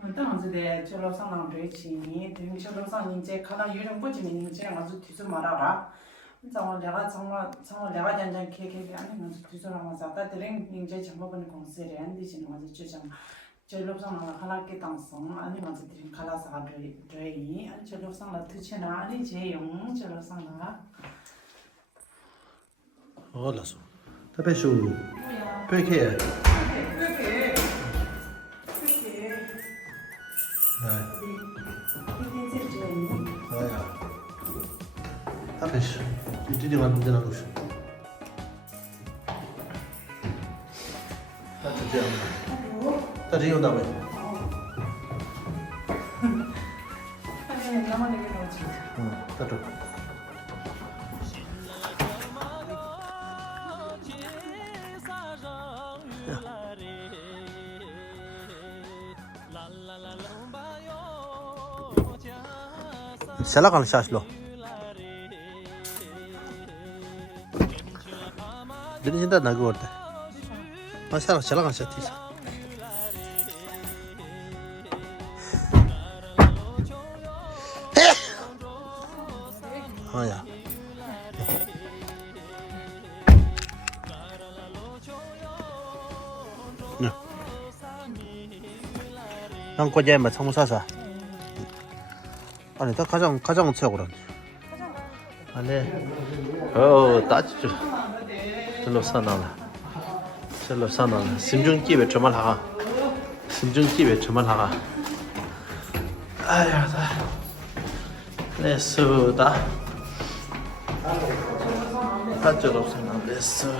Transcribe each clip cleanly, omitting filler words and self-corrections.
当时的就楼上浪追起你，等于就楼上你这看到有人不进你这样我就提出马了。从我两个点开，俺们就提出来我说，但等你这全部跟公司人的情况就就讲，就楼上那看了给当送，俺们就等看了啥追，俺就楼上了推荐哪里借用就楼上那。알았어. 답해쇼. 뺄게. 아야. 답해쇼. 이쪽에 왔는데 나 보쇼. 답해줘. 답해줘 다음에. 응, 답해. Sala kan şaşlo. Dini jinda nagu orada. Masala sala kan şatisa. Ha ya. Ne? 형 거제 뭐 청무 사사. 아니 다 가장 최고라니. 아니. 따지죠. 절로 사나라. 심중집에 저만 하가. 아야 다. 레스다. 따질 없으나 레스.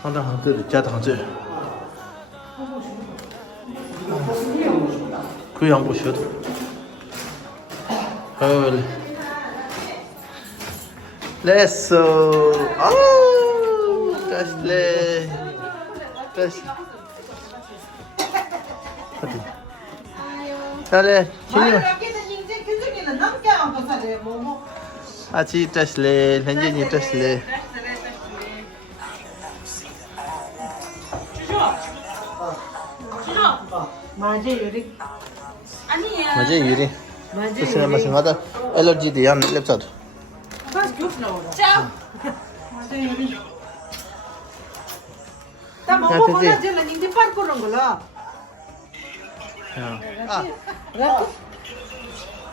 항상 한들 자당제. 그 양보 쉬어도. 레스. 아우, 다시래. 다시. 어디? 잘해. 신이. 아치 다시래. 현진이 다시래. 맞아 유리. 아니야. 맞아 유리. 무슨 맛인가다. 알레르기 양 랩사도. Faz que não. Tchau. 맞아 유리. 다 먹고 가자라 닌데 팔 거는 거라. 아. 라쿠.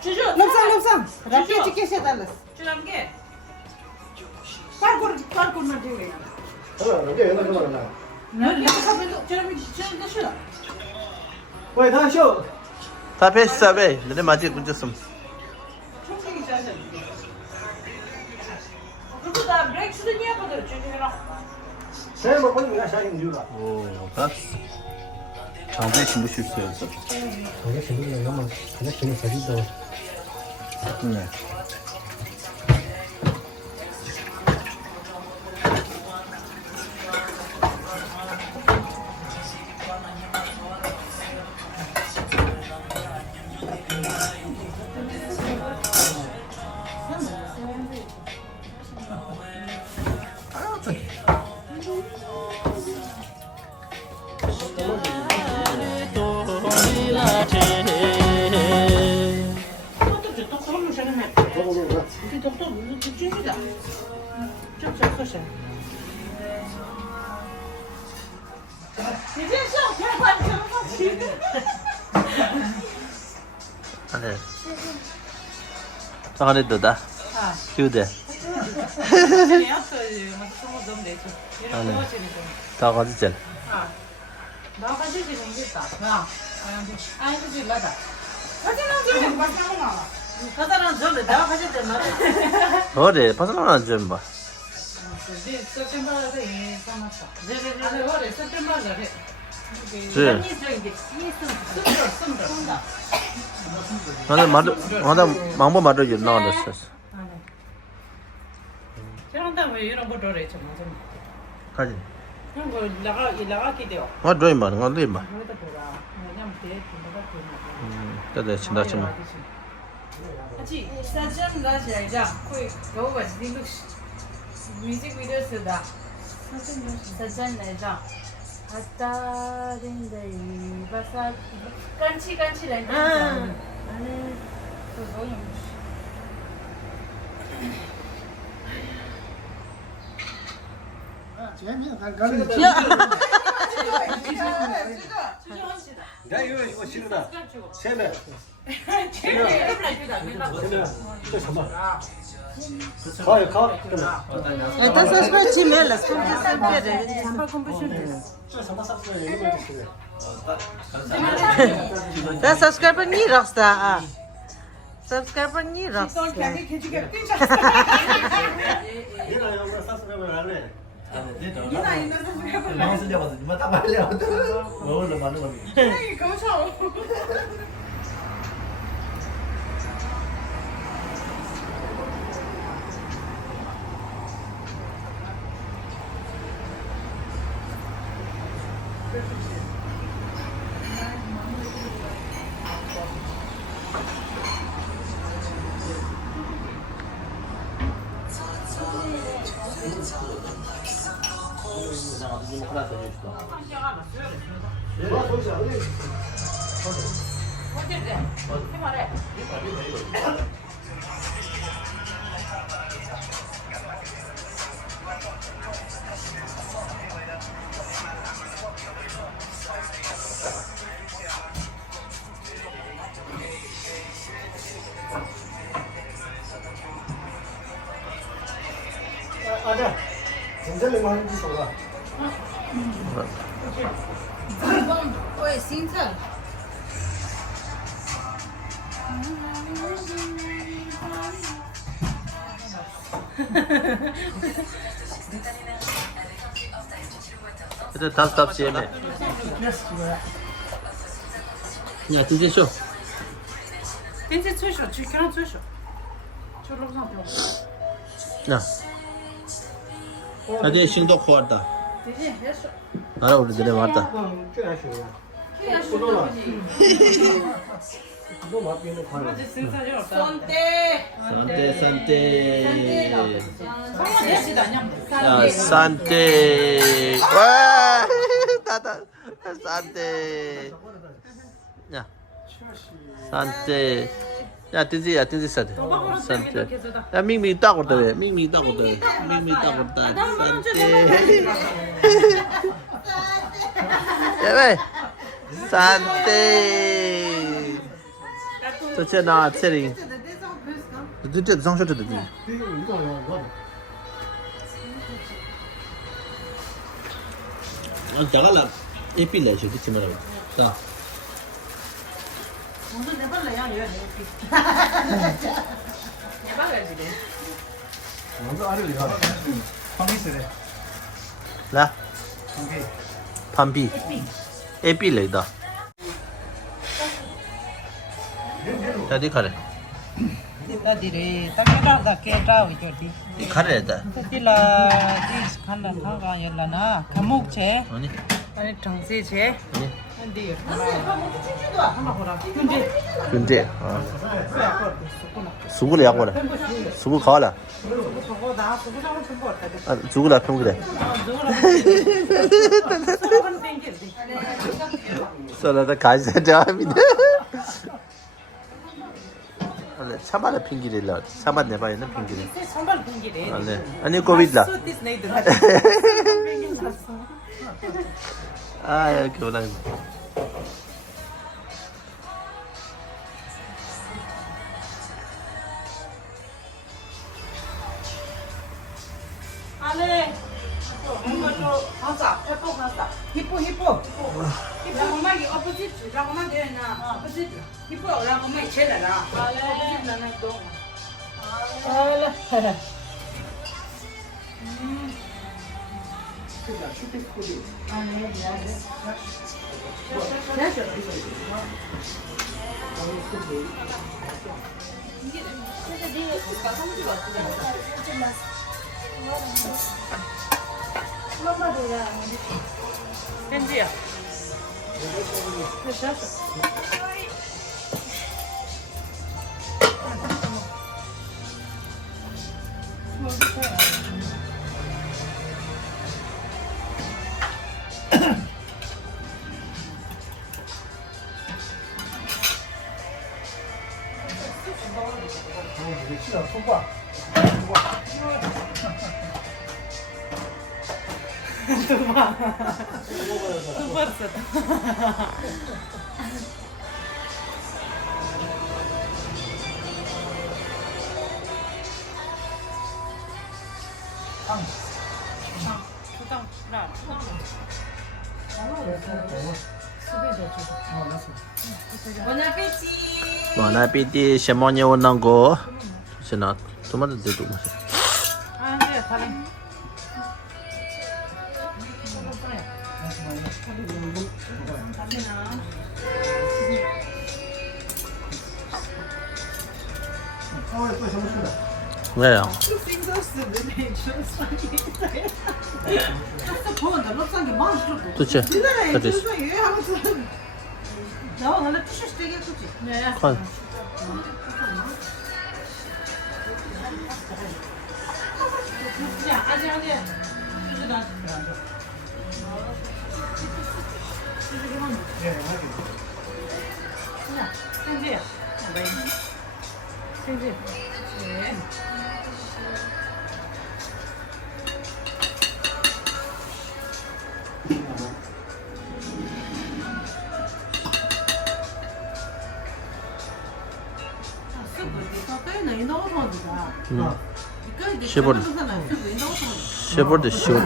주주. 럽상. 라쿠 찍게 달랐어. 주람게. 팔 거는 되게. 이제 연락 좀 하라. 너 이거 주람이 싫어. 왜 다쇼? 다 패스하베. 내 맞지 군졌음. 총생이 짜증. 그거 다 브레이크 수준이야 거든 주주랑. 쟤 뭐 보니까 샤인 유가. 오, 다. 장비 신부 실수였어. 저게 신경이 너무 그냥 신경 써진다. 네. 안돼. 저간에 너다. 키우대. 다 가지잖아. 나가지 생겼다. 야, 아니 그 라다. 가지는 좀 맛있는 가다는 저를 내가 가질 때 말이야. 어래, 파스라는 좀 봐. september에 삼았다. 네, 올해 september에. 네. 나는 망보 말을 나왔어. 저런다 왜 이런 거 저래 좀 맞아. 가지. 그런 거 나가게 돼요. 나 드림 봐, 나 드림 봐. 거기다 보라. 그냥 대 분도가 되나. 때 친다 좀. 같이 사진 나시자. 거기 거기가 지금 뮤직 비디오 쓰다. 사진 내자. 干气来的。你看，我洗了的，前面，这什么？烤也烤，真的。Это сосна чимела,这什么啥子？你们吃的？ Да subscriber не росла. Subscriber не росла. 你那要我30块来嘞？然后是聊你们打完聊的，我怎么那么啊对，从这里嘛你走了。Ой, синца. Это там всеми. 야, DJ 쇼. 现在最少去看最少，就路上标。 야. 나중에 신도 코았다. 最近也是。 알아, 우리들이 왔다. 这样行了，这样不动了，是不动嘛，变得快了。这身上有点大。 산테. 상관 대시다 냥. 야, 산테. 와! 다다. 산테. 야. 산테. 야, DJ 산테. 산테. 야, 밍밍 따고 돼. 밍밍 따고 돼. 밍밍 따고 돼. 산테. 야, 왜? 산테. 这这呢，这里，这上学这的地。저가 라 에필레 저 그치 말아. 자. 오늘 내가 내야 얘 내가 가지래. 먼저 아래로 가. 방기스래. 라. 방기. 판비. 에필레다. 어디 가래? Tadire, takera keta ujoti. 이 가래다. Tila dis khanda khaga yalla kamukche. 아니. Ani tangseche. 아니. Andi. 근데 아. 수구를 약고래. 수구 가라. 아, 수구라 평그래. 서로다 가지자 합니다. 차반의 핑기리라. 차반 내봐 있는 핑기리. 선발 공기래. 아니. 아니 코비드라. 아, 여기 오라. Ale. 이거 하자. 해보 하자. 히포. 라고만 이 opposite. 라고만 되나. opposite. 히포 라고만 첼라라. opposite 나는 또. Ale. 현지야. 봐. Bon appétit, chez mon yéo nango. C'est notre tomate de tout. 왜요? 그치? 그치? 건. 쉐버드. 쉐버드 쇼.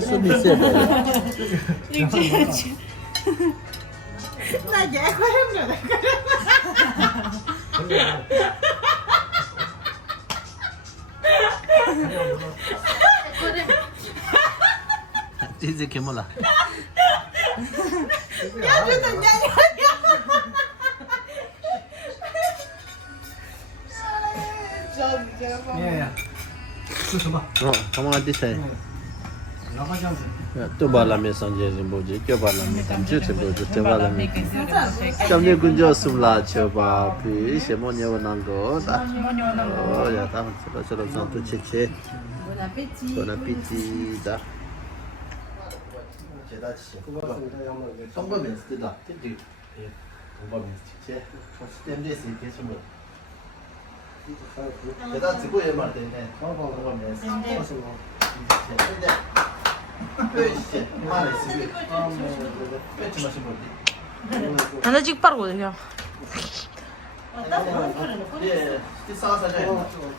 숨이 세 보여. 나 얘가 힘들어. 이제 개몰라. 야, 저는 야. 예. 是什么？ comment on dit ça? 老花酱子。 Tu vas la maison de Zimboji, tu vas la maison de Zimboji, tu vas la maison. Comme les gens sont là, tu vas puis c'est mon yéo nango. Oh, ya ta, c'est le sang tout tchétché. Bon appétit. Bon appétit, da. 성범이 쓰다. 특히 동범이 쓰지. 스탠드 있을 때 좀. 내가 듣고 얘 말때네. 동범이 쓰지. 근데 뼈이지. 말에 쓰기. 뼈지 마신 거지. 하나씩 빠르고 요. 예, 싸사자.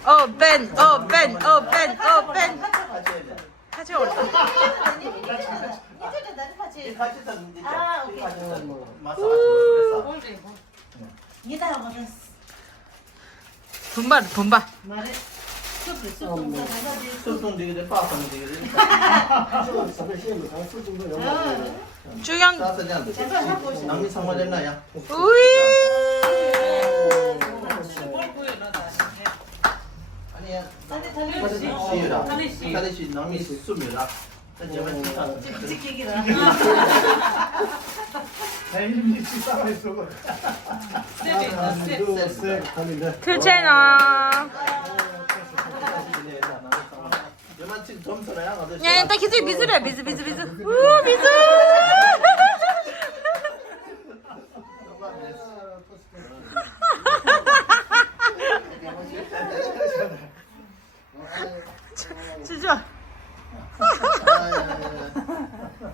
오pen. 같이 올라. 같이 탔는데. 아, 오케이. 마사 이따가 먹었어. 분발. 말해. 쑥 소통 되게 빠빠는 되게. 这个线路上附近的人嘛， 주영. 싸사자. 남미 상관됐나야? 우이. 아니야. 시유라. 다리시 남미 수미라. 제발 진짜. 찍히기라. 이름이 식상할 수가. 틀채나. 야, 딱 기술 미술이야. 미술. 우, 미술. 진짜.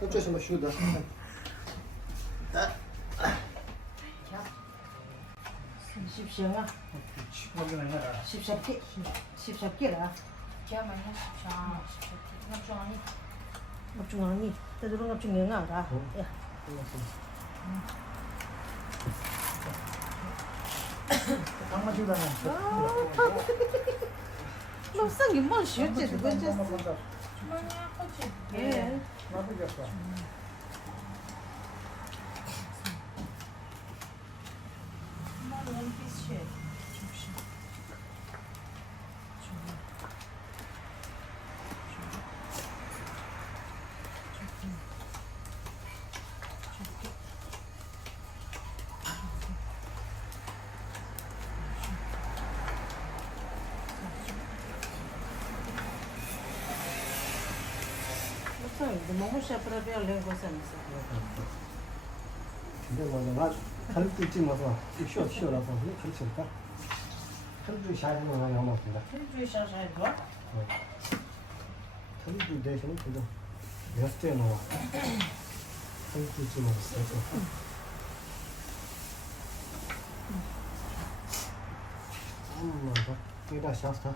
这什么修的？ 십시오가. 14개라. 기아만 해. 14개. 납중앙이. 때들은 납중앙이 알아. 야. 강마修的呢？ 막상 이만 쉬었지. 그건 진짜. 예. 나쁘겠어. Não sei, de uma mocha para ver a língua, não sei. 근데 뭐 칼도 있지 뭐서 쉬어라서 그렇습니까? 칼도 샤이는 많이 하고있습니다. 칼도 대신에 그거 몇 대 나와. 칼도 있지 뭐서. 맞아. 이다 샤스타.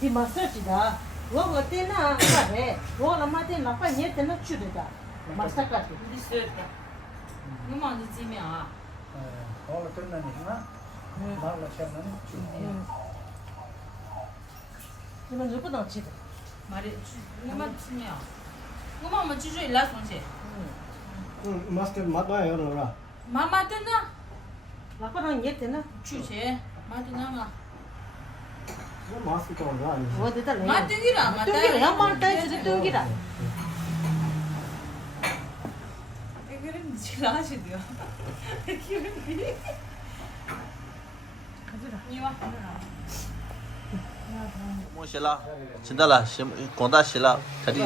이 마사지다. 뭐가 때나 그래. 뭐가 마때 나빠 니 때나 추르다. 마사까지. 이거만 지면 거기 끝나니까 말로 시작하는 이건 누구 넣지? 말이 이거만 지면 이거만 지주 일라 손지 마스터 맞아요, 여러분. 마마 되나 나빠랑 얘 때나 주제 마드나가 마스터 거 아니지? 뭐 됐다. 마드기라 뚱기라. 양말 따지 뚱기라. 이거는 지가 하시대요 기분이 이와 뭐写了知道了广大写了他的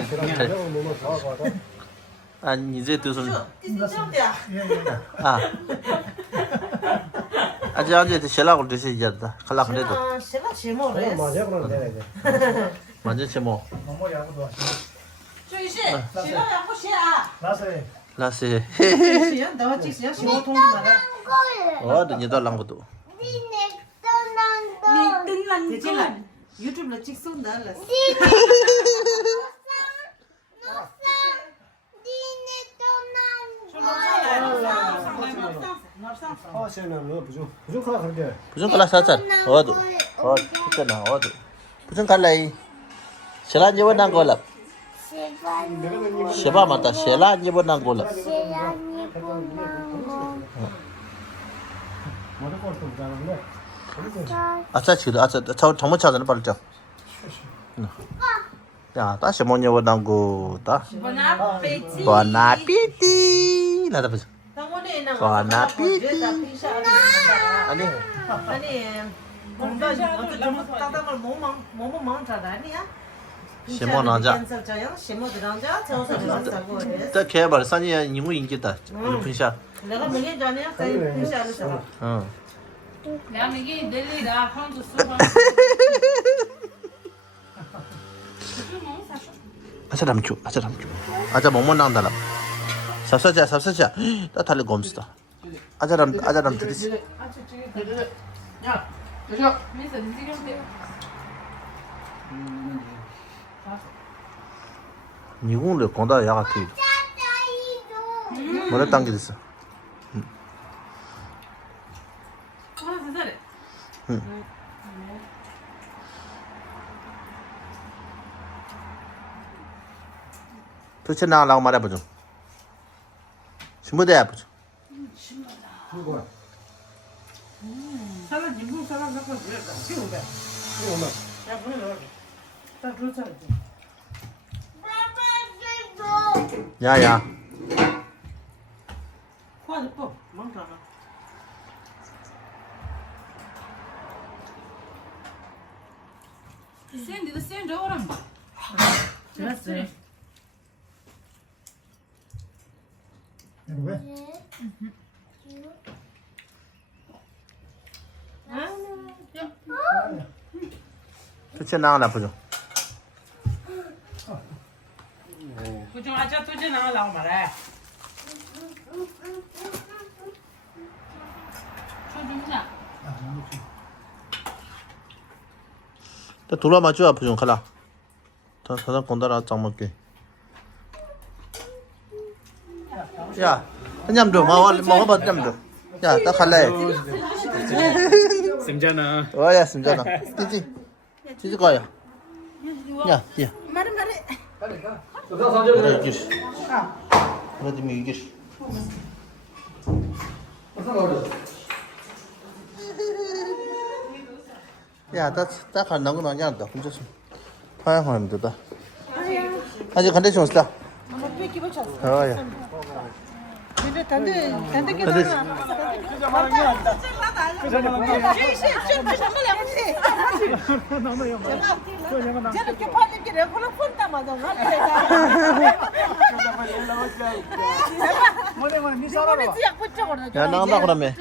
啊你这都是啊啊这样子写了我这些也的看了很多 아, 제가 제모를 했어. 맞아, 그럼 되네. 완전 제모 너무 야구도 就是 제가 양보 씨야. 나서 라세 씨야, 너가 찍으야 제모 통지 마라. 어디 니도 랑고도 대진아. 유튜브로 찍선다. 하시는 뭐 부족 하는데. 무슨 칼라 사자 어디 그나 어디 무슨 칼라이 셀라 니보난 걸라 셰바 맞다 셀라 니보난 걸라 뭐를 걸고 있다는데. 아차 치도 아차 정말 찾아는 빨리 줘 야, 다시 뭐 니보난 거다 보나페티 보나피티 나다 보자 Bon appétit. 아니 아니, 뭔가 좀 따다만 뭐뭐 망자다 아니야? 시모 나자 시모 들어앉아. 저서 들어앉아고 그래. 다 개발 산이 인구 인기다 분샤 내가 뭐게 전에 분샤를 써. 응 내가 이게 델리다 한주 수반 아차 담주 아차 뭐뭐 나온다라 삽사자 다 탈리 곰스다 아자람 드리스 야 여기요 미스 지금 돼 니군을 건다 야가 그 뭐래 당기랬어 하나 살에 도대체 나랑 말해 보죠 신부대 보죠 누구야? 사람 인분 사람 갖고 그랬다 키우게 야 보내줘 딱 그렇잖아 야야 코아도 뽀 망자라. 샌디도 샌 저거랑 됐어 왜? 도대체 나랑 보죠 그중 아자 두지 나가려고 말해 초중자 또 돌아 맞죠 보죠 칼라 더 사장 건다라 짱 먹게 야 냠도 먹어봐 냠도 야나 갈래 쌤잖아. 어야 심잖아 찌찌 거야 야 말해. 그래 이기시 그래 좀 이기시 야, 딱 간다는 건 아니야. 혼자 좀 파양하면 되다. 아직 간대 좀 왔다. 아마 뺏기 붙였어. 야. 근데 단대 근데 깨달아. 쟤는 교파님께 내가 그런 폰다 맞아. 이번에 약 붙여거든. 야 나간다 그러면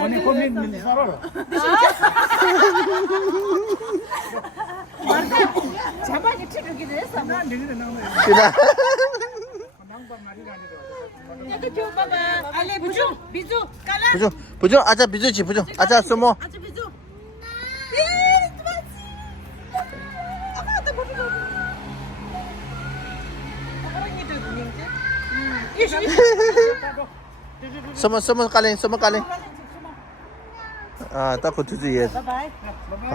아니 고민 니 살아라. 자막이 치르기도 했어. 난 내년에 나오네. 그나 약간 좀 봐봐. 알레 부중 비주 까라. 부정 아자 비주지 부정 아자 스모 아주 비주. 스모 깔린 아딱 그투지 예 바이바이.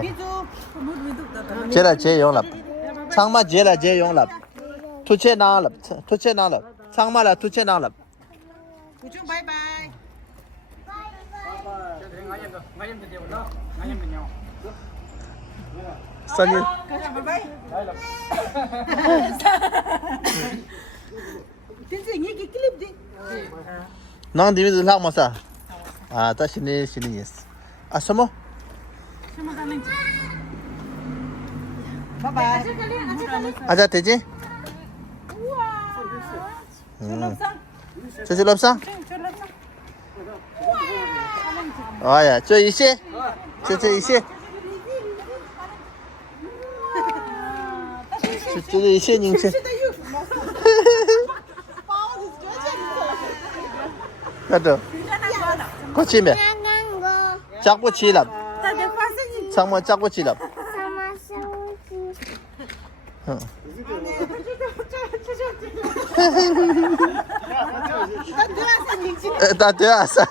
비주. 제라 제용랍 창마 제라 제용랍 투체 나랍 창마라 투체 나랍 부중 바이바이. 선이 진짜 얘기 클립디. 난 디미드 락마사 아다 신이 예스 아 스모 바이바이. 아자 되지这是楼上哎呀这一些这一些这一些人去가도 거치면 짝고 치랍 상모 짝고 치랍 다 되었어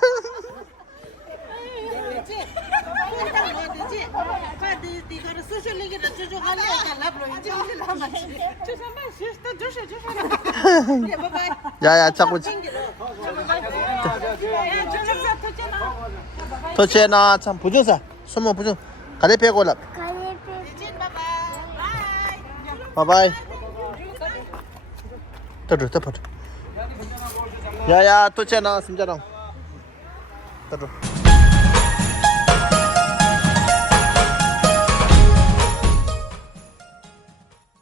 야야 짝고 토체나 참 부정사 소모 부정 가래 빼고라 바이바이 더 야야 토체나 심자랑 더